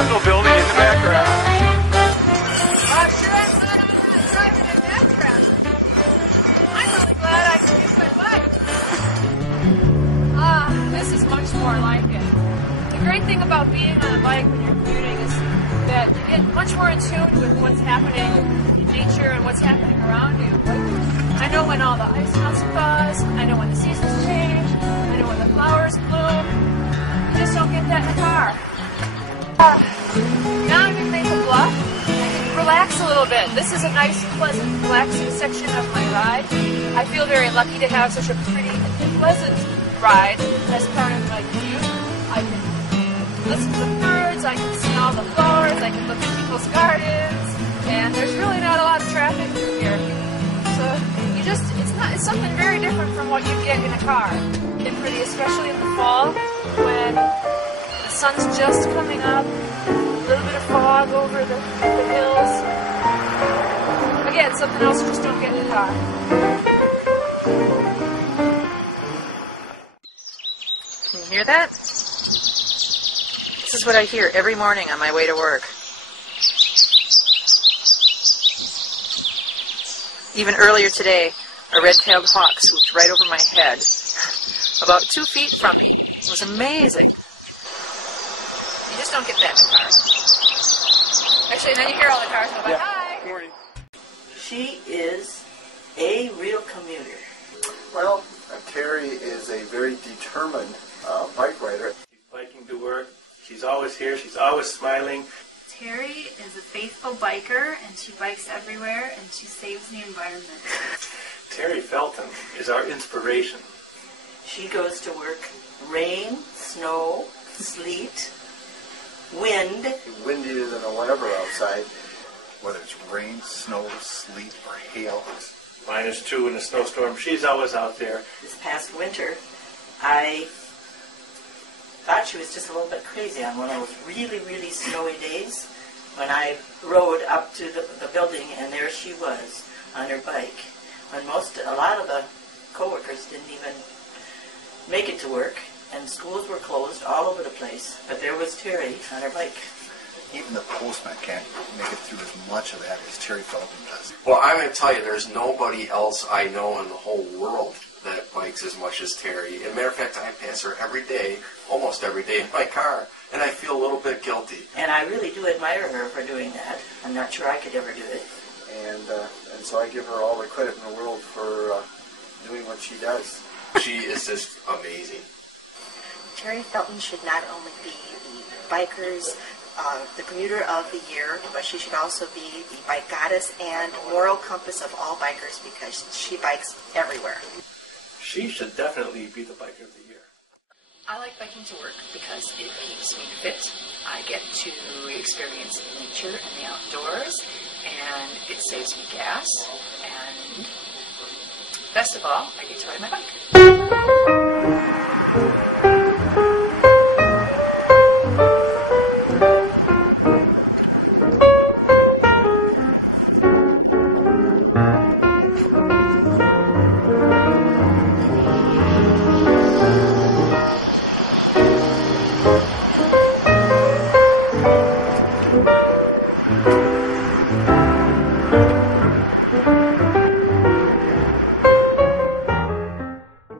condo building in the background. Sure I'm glad I'm not driving in that traffic. I'm really glad I can use my bike. This is much more like it. The great thing about being on a bike when you're commuting is that you get much more in tune with what's happening in nature and what's happening around you. Like, I know when all the ice melts and thaws, I know when the seasons change, I know when the flowers bloom. You just don't get that in the car. Now I'm in Maple Bluff. I can relax a little bit. This is a nice, pleasant, relaxing section of my ride. I feel very lucky to have such a pretty and pleasant ride as part of my commute. I can listen to the birds, I can see all the flowers, I can look at people's gardens, and there's really not a lot of traffic through here. So it's something very different from what you get in a car. It's pretty, especially in the fall when the sun's just coming up, a little bit of fog over the hills. Again, something else you just don't get in a car. Can you hear that? This is what I hear every morning on my way to work. Even earlier today, a red-tailed hawk swooped right over my head, about 2 feet from me. It was amazing. You just don't get that in a car. Actually, then you hear all the cars go by. Hi! Good morning. She is a real commuter. Well, Terry is a very determined bike rider. She's biking to work. She's always here. She's always smiling. Terry is a faithful biker, and she bikes everywhere, and she saves the environment. Terry Felton is our inspiration. She goes to work rain, snow, sleet, wind. Windier than a whatever outside. Whether it's rain, snow, sleet, or hail. -2 in a snowstorm. She's always out there. This past winter, I thought she was just a little bit crazy on one of those really, really snowy days when I rode up to the building, and there she was on her bike. When a lot of the coworkers didn't even make it to work, and schools were closed all over the place, but there was Terry on her bike. Even the postman can't make it through as much of that as Terry Felton does. Well, I'm going to tell you, there's nobody else I know in the whole world that bikes as much as Terry. As a matter of fact, I pass her every day, almost every day in my car, and I feel a little bit guilty. And I really do admire her for doing that. I'm not sure I could ever do it. And so I give her all the credit in the world for doing what she does. She is just amazing. Terry Felton should not only be the bikers, the commuter of the year, but she should also be the bike goddess and moral compass of all bikers because she bikes everywhere. She should definitely be the biker of the year. I like biking to work because it keeps me fit. I get to experience nature and the outdoors, and it saves me gas, and best of all, I get to ride my bike.